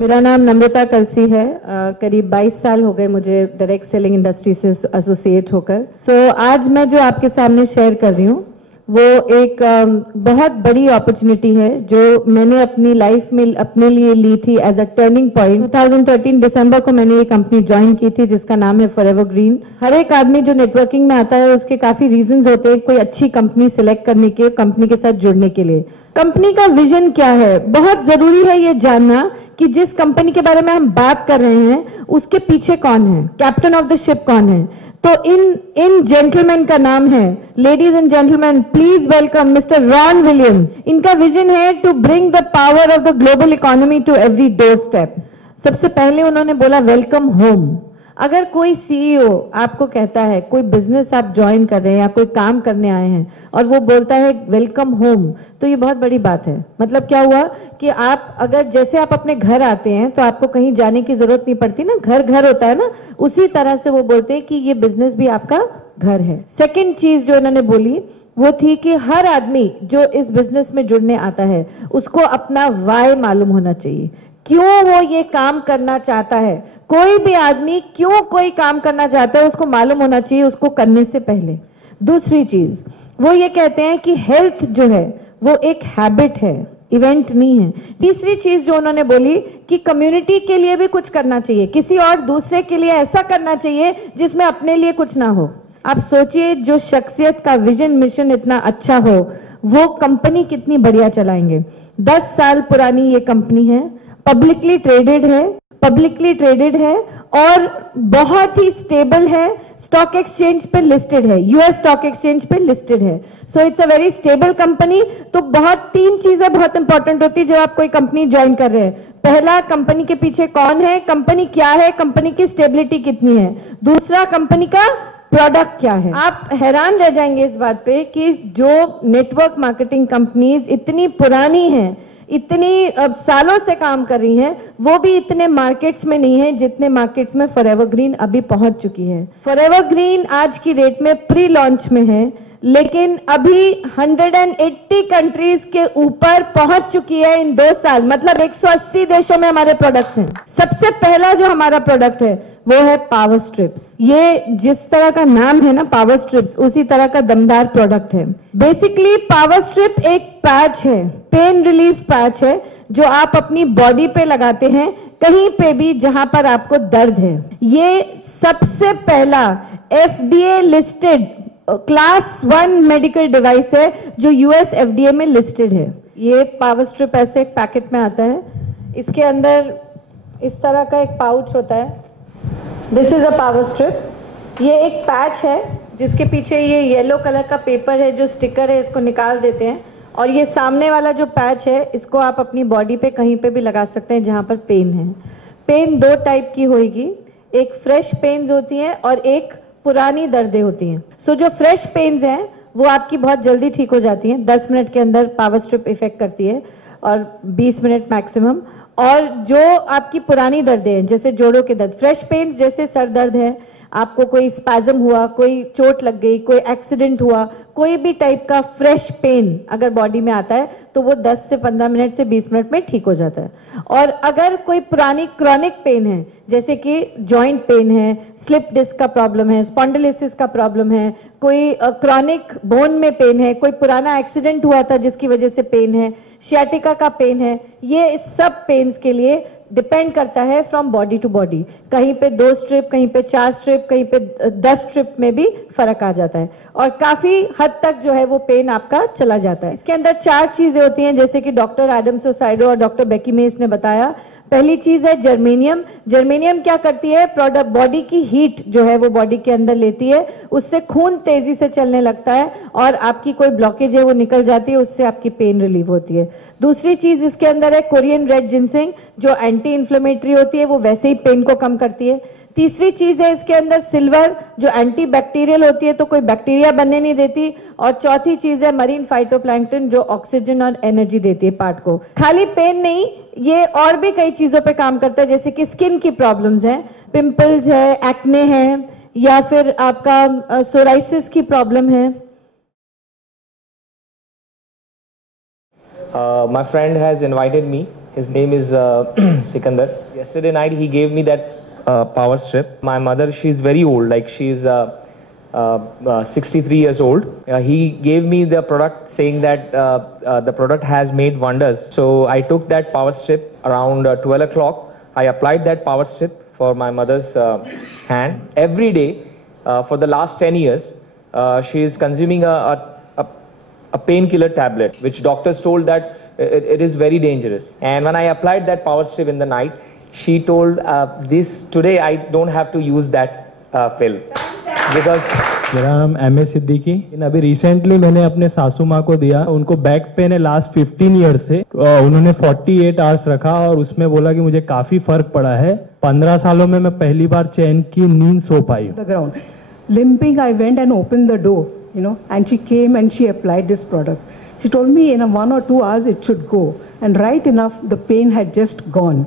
मेरा नाम नम्रता कलसी है। करीब 22 साल हो गए मुझे डायरेक्ट सेलिंग इंडस्ट्री से एसोसिएट होकर। आज मैं जो आपके सामने शेयर कर रही हूँ वो एक बहुत बड़ी अपॉर्चुनिटी है जो मैंने अपनी लाइफ में अपने लिए ली थी एज अ टर्निंग पॉइंट। 2013 दिसंबर को मैंने ये कंपनी ज्वाइन की थी जिसका नाम है फॉरएवर ग्रीन। हर एक आदमी जो नेटवर्किंग में आता है उसके काफी रीजंस होते हैं कोई अच्छी कंपनी सिलेक्ट करने के, कंपनी के साथ जुड़ने के लिए। कंपनी का विजन क्या है, बहुत जरूरी है ये जानना कि जिस कंपनी के बारे में हम बात कर रहे हैं उसके पीछे कौन है, कैप्टन ऑफ द शिप कौन है। तो इन जेंटलमैन का नाम है, ladies and gentleman please welcome mister Ron Williams. इनका विजन है to bring the power of the global economy to every door step. सबसे पहले उन्होंने बोला वेलकम होम। अगर कोई सीईओ आपको कहता है, कोई बिजनेस आप ज्वाइन कर रहे हैं या कोई काम करने आए हैं और वो बोलता है वेलकम होम, तो ये बहुत बड़ी बात है। मतलब क्या हुआ कि आप अगर जैसे आप अपने घर आते हैं तो आपको कहीं जाने की जरूरत नहीं पड़ती ना, घर घर होता है ना, उसी तरह से वो बोलते हैं कि ये बिजनेस भी आपका घर है। सेकेंड चीज जो इन्होंने बोली वो थी कि हर आदमी जो इस बिजनेस में जुड़ने आता है उसको अपना वाय मालूम होना चाहिए, क्यों वो ये काम करना चाहता है। कोई भी आदमी क्यों कोई काम करना चाहता है उसको मालूम होना चाहिए उसको करने से पहले। दूसरी चीज वो ये कहते हैं कि हेल्थ जो है वो एक हैबिट है, इवेंट नहीं है। तीसरी चीज जो उन्होंने बोली कि कम्युनिटी के लिए भी कुछ करना चाहिए, किसी और दूसरे के लिए ऐसा करना चाहिए जिसमें अपने लिए कुछ ना हो। आप सोचिए जो शख्सियत का विजन मिशन इतना अच्छा हो वो कंपनी कितनी बढ़िया चलाएंगे। 10 साल पुरानी ये कंपनी है, पब्लिकली ट्रेडेड है और बहुत ही स्टेबल है। स्टॉक एक्सचेंज पे लिस्टेड है, यूएस स्टॉक एक्सचेंज पे लिस्टेड है। So it's a very stable company. तो तीन चीजें बहुत इंपॉर्टेंट होती है जब आप कोई कंपनी ज्वाइन कर रहे हैं। पहला, कंपनी के पीछे कौन है, कंपनी क्या है, कंपनी की स्टेबिलिटी कितनी है। दूसरा, कंपनी का प्रोडक्ट क्या है। आप हैरान रह जाएंगे इस बात पे कि जो नेटवर्क मार्केटिंग कंपनीज इतनी पुरानी हैं, इतनी सालों से काम कर रही हैं, वो भी इतने मार्केट्स में नहीं है जितने मार्केट्स में फॉरएवर ग्रीन अभी पहुंच चुकी है। फॉरएवर ग्रीन आज की डेट में प्री लॉन्च में है, लेकिन अभी 180 कंट्रीज के ऊपर पहुंच चुकी है इन 2 साल। मतलब 180 देशों में हमारे प्रोडक्ट्स हैं। सबसे पहला जो हमारा प्रोडक्ट है वो है पावर स्ट्रिप्स। ये जिस तरह का नाम है ना पावर स्ट्रिप्स, उसी तरह का दमदार प्रोडक्ट है। बेसिकली पावर स्ट्रिप एक पैच है, पेन रिलीफ पैच है जो आप अपनी बॉडी पे लगाते हैं कहीं पे भी जहां पर आपको दर्द है। ये सबसे पहला FDA listed class 1 medical device है जो यूएस FDA में लिस्टेड है। ये पावर स्ट्रिप ऐसे एक पैकेट में आता है, इसके अंदर इस तरह का एक पाउच होता है। This is a power strip. ये एक पैच है जिसके पीछे ये येलो कलर का पेपर है जो स्टिकर है, इसको निकाल देते हैं और ये सामने वाला जो पैच है इसको आप अपनी बॉडी पे कहीं पे भी लगा सकते हैं जहां पर पेन है। पेन 2 टाइप की होगी, एक फ्रेश पेन्स होती हैं और एक पुरानी दर्दें होती हैं। सो जो फ्रेश पेन्स हैं वो आपकी बहुत जल्दी ठीक हो जाती हैं, 10 मिनट के अंदर पावर स्ट्रिप इफेक्ट करती है और 20 मिनट मैक्सिमम। और जो आपकी पुरानी दर्दें हैं जैसे जोड़ों के दर्द, फ्रेश पेन्स जैसे सर दर्द है, आपको कोई स्पैज्म हुआ, कोई चोट लग गई, कोई एक्सीडेंट हुआ, कोई भी टाइप का फ्रेश पेन अगर बॉडी में आता है तो वो 10 से 15 मिनट से 20 मिनट में ठीक हो जाता है। और अगर कोई पुरानी क्रॉनिक पेन है जैसे कि जॉइंट पेन है, स्लिप डिस्क का प्रॉब्लम है, स्पॉन्डिलोसिस का प्रॉब्लम है, कोई क्रॉनिक बोन में पेन है, कोई पुराना एक्सीडेंट हुआ था जिसकी वजह से पेन है, शियाटिका का पेन है, ये सब पेन्स के लिए डिपेंड करता है फ्रॉम बॉडी टू बॉडी। कहीं पे 2 स्ट्रिप, कहीं पे 4 स्ट्रिप, कहीं पे 10 स्ट्रिप में भी फर्क आ जाता है और काफी हद तक जो है वो पेन आपका चला जाता है। इसके अंदर 4 चीजें होती हैं जैसे कि डॉक्टर एडम सोसाइडो और डॉक्टर बेकी मेस ने बताया। पहली चीज है जर्मेनियम। जर्मेनियम क्या करती है, प्रोडक्ट बॉडी की हीट जो है वो बॉडी के अंदर लेती है, उससे खून तेजी से चलने लगता है और आपकी कोई ब्लॉकेज है वो निकल जाती है, उससे आपकी पेन रिलीव होती है। दूसरी चीज इसके अंदर है कोरियन रेड जिनसिंग जो एंटी इन्फ्लेमेटरी होती है, वो वैसे ही पेन को कम करती है। तीसरी चीज है इसके अंदर सिल्वर जो एंटी बैक्टीरियल होती है, तो कोई बैक्टीरिया बनने नहीं देती। और चौथी चीज है मरीन फाइटोप्लैंक्टन जो ऑक्सीजन और एनर्जी देती है पार्ट को। खाली पेन नहीं, ये और भी कई चीजों पे काम करता है जैसे कि स्किन की प्रॉब्लम्स हैं, पिंपल्स है, एक्ने है, या फिर आपका सोराइसिस की प्रॉब्लम है। My friend has invited me His name is Sikandar. Yesterday night he gave me that power strip. My mother, she's very old, like she's 63 years old. He gave me the product saying that the product has made wonders. So I took that power strip around 12 o'clock. I applied that power strip for my mother's hand. Every day for the last 10 years, she is consuming a painkiller tablet, which doctors told that it is very dangerous. And when I applied that power strip in the night, she told today I don't have to use that pill because मेरा नाम MS Siddiqui. अभी recently मैंने अपने सासू माँ को दिया, उनको बैक पेन है लास्ट 15 ईयर से। उन्होंने 48 आवर्स रखा और उसमें बोला कि मुझे काफी फर्क पड़ा है। 15 सालों में मैं पहली बार चैन की नींद सो पाई। The ground, limping, I went and opened the door, and she came and she applied this product. She told me in 1 or 2 hours it should go, and right enough the pain had just gone.